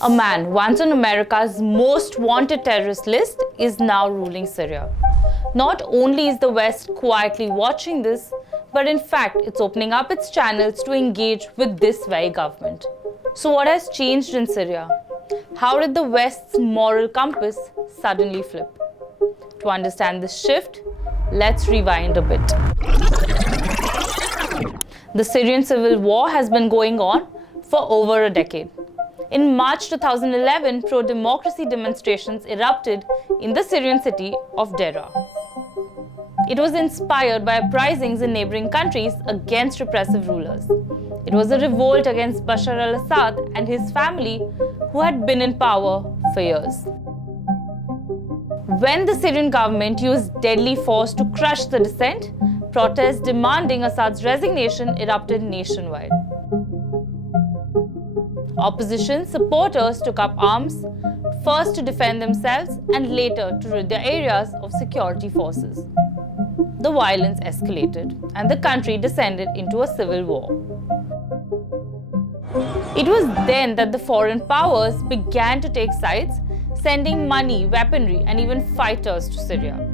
A man once on America's most wanted terrorist list is now ruling Syria. Not only is the West quietly watching this, but in fact it's opening up its channels to engage with this very government. So what has changed in Syria? How did the West's moral compass suddenly flip? To understand this shift, let's rewind a bit. The Syrian civil war has been going on for over a decade. In March 2011, pro-democracy demonstrations erupted in the Syrian city of Deraa. It was inspired by uprisings in neighboring countries against repressive rulers. It was a revolt against Bashar al-Assad and his family, who had been in power for years. When the Syrian government used deadly force to crush the dissent, protests demanding Assad's resignation erupted nationwide. Opposition supporters took up arms, first to defend themselves and later to rid their areas of security forces. The violence escalated and the country descended into a civil war. It was then that the foreign powers began to take sides, sending money, weaponry, and even fighters to Syria.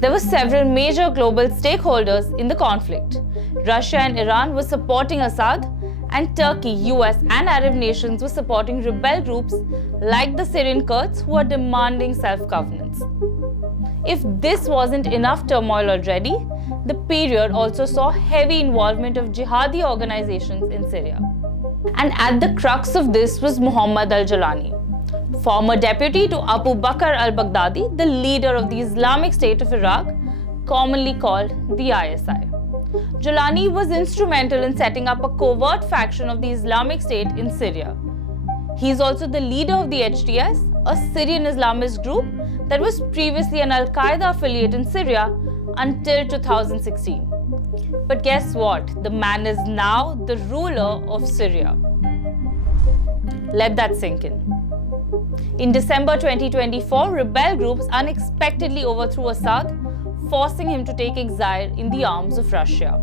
There were several major global stakeholders in the conflict. Russia and Iran were supporting Assad, and Turkey, US, and Arab nations were supporting rebel groups like the Syrian Kurds who are demanding self-governance. If this wasn't enough turmoil already, the period also saw heavy involvement of jihadi organizations in Syria. And at the crux of this was Muhammad al-Jolani, former deputy to Abu Bakr al-Baghdadi, the leader of the Islamic State of Iraq, commonly called the ISI. Jolani was instrumental in setting up a covert faction of the Islamic State in Syria. He is also the leader of the HTS, a Syrian Islamist group that was previously an al-Qaeda affiliate in Syria until 2016. But guess what? The man is now the ruler of Syria. Let that sink in. In December 2024, rebel groups unexpectedly overthrew Assad, forcing him to take exile in the arms of Russia.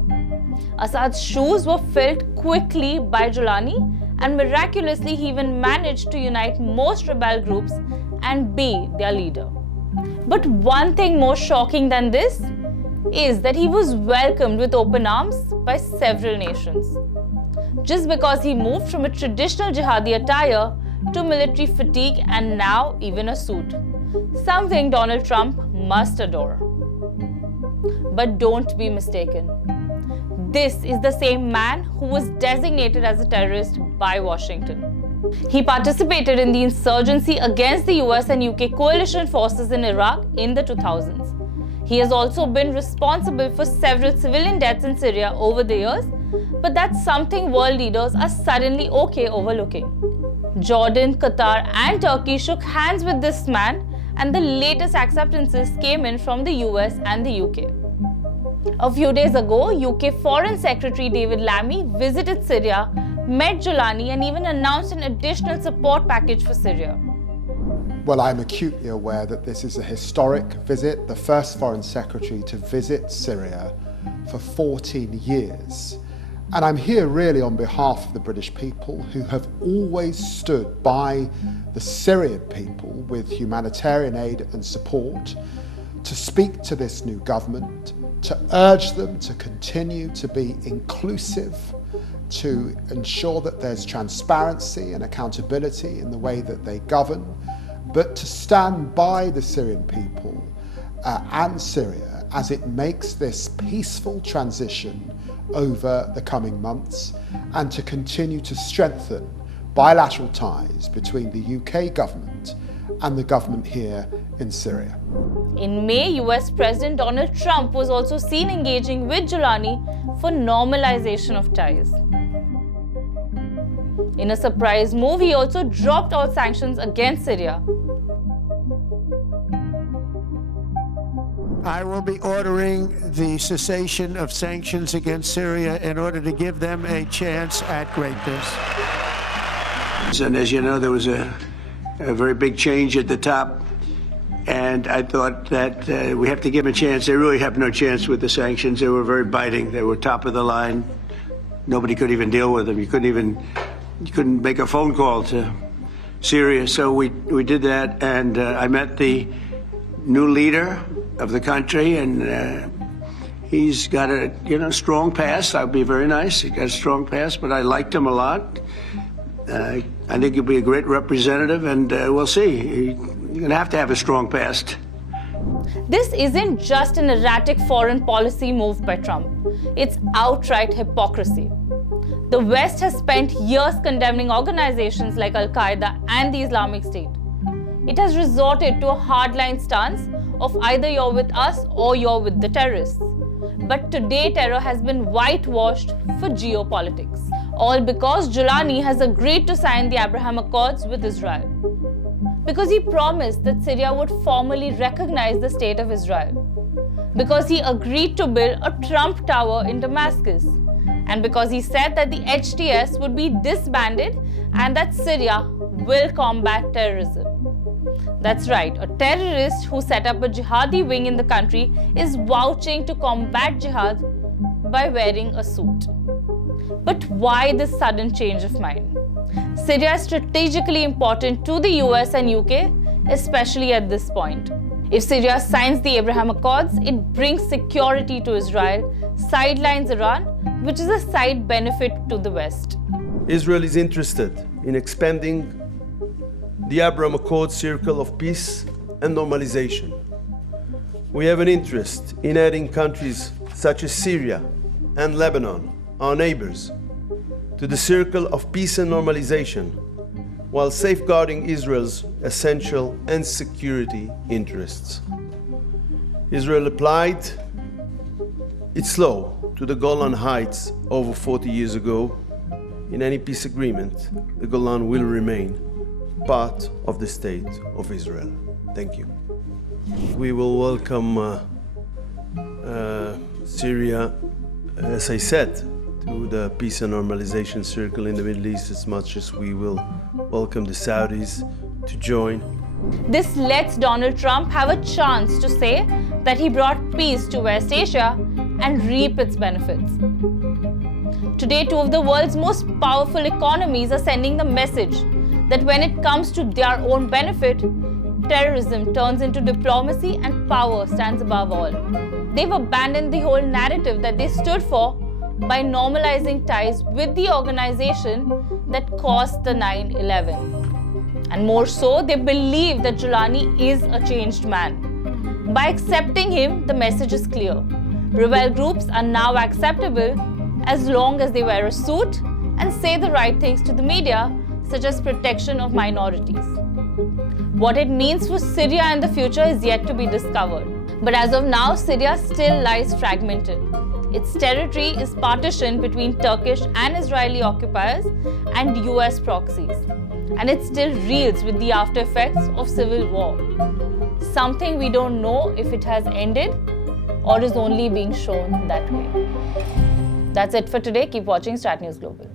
Assad's shoes were filled quickly by Jolani, and miraculously he even managed to unite most rebel groups and be their leader. But one thing more shocking than this is that he was welcomed with open arms by several nations. Just because he moved from a traditional jihadi attire to military fatigue and now even a suit. Something Donald Trump must adore. But don't be mistaken. This is the same man who was designated as a terrorist by Washington. He participated in the insurgency against the US and UK coalition forces in Iraq in the 2000s. He has also been responsible for several civilian deaths in Syria over the years, but that's something world leaders are suddenly okay overlooking. Jordan, Qatar, and Turkey shook hands with this man, and the latest acceptances came in from the US and the UK. A few days ago, UK Foreign Secretary David Lammy visited Syria, met Jolani, and even announced an additional support package for Syria. Well, I'm acutely aware that this is a historic visit, the first Foreign Secretary to visit Syria for 14 years. And I'm here really on behalf of the British people who have always stood by the Syrian people with humanitarian aid and support, to speak to this new government, to urge them to continue to be inclusive, to ensure that there's transparency and accountability in the way that they govern, but to stand by the Syrian people and Syria as it makes this peaceful transition over the coming months, and to continue to strengthen bilateral ties between the UK government and the government here in Syria. In May, US President Donald Trump was also seen engaging with Jolani for normalization of ties. In a surprise move, he also dropped all sanctions against Syria. I will be ordering the cessation of sanctions against Syria in order to give them a chance at greatness. And as you know, there was a very big change at the top, and I thought that we have to give them a chance. They really have no chance with the sanctions. They were very biting. They were top of the line. nobody could even deal with him. You couldn't make a phone call to Syria. So we did that, and I met the new leader of the country, and he's got a strong past. That would be very nice. He's got a strong past, but I liked him a lot. I think he'll be a great representative, and we'll see. You're going to have a strong past. This isn't just an erratic foreign policy move by Trump. It's outright hypocrisy. The West has spent years condemning organizations like Al-Qaeda and the Islamic State. It has resorted to a hardline stance of either you're with us or you're with the terrorists. But today, terror has been whitewashed for geopolitics. All because al-Jolani has agreed to sign the Abraham Accords with Israel. Because he promised that Syria would formally recognize the state of Israel. Because he agreed to build a Trump Tower in Damascus. And because he said that the HTS would be disbanded and that Syria will combat terrorism. That's right, a terrorist who set up a jihadi wing in the country is vouching to combat jihad by wearing a suit. But why this sudden change of mind? Syria is strategically important to the US and UK, especially at this point. If Syria signs the Abraham Accords, it brings security to Israel, sidelines Iran, which is a side benefit to the West. Israel is interested in expanding the Abraham Accords circle of peace and normalization. We have an interest in adding countries such as Syria and Lebanon, our neighbors, to the circle of peace and normalization, while safeguarding Israel's essential and security interests. Israel applied its law to the Golan Heights over 40 years ago. In any peace agreement, the Golan will remain part of the state of Israel. Thank you. We will welcome Syria, as I said, to the peace and normalization circle in the Middle East as much as we will welcome the Saudis to join. This lets Donald Trump have a chance to say that he brought peace to West Asia and reap its benefits. Today, two of the world's most powerful economies are sending the message that when it comes to their own benefit, terrorism turns into diplomacy and power stands above all. They've abandoned the whole narrative that they stood for by normalizing ties with the organization that caused the 9/11. And more so, they believe that al-Jolani is a changed man. By accepting him, the message is clear. Rebel groups are now acceptable as long as they wear a suit and say the right things to the media, such as protection of minorities. What it means for Syria in the future is yet to be discovered. But as of now, Syria still lies fragmented. Its territory is partitioned between Turkish and Israeli occupiers and US proxies. And it still reels with the after effects of civil war. Something we don't know if it has ended or is only being shown that way. That's it for today. Keep watching StratNewsGlobal.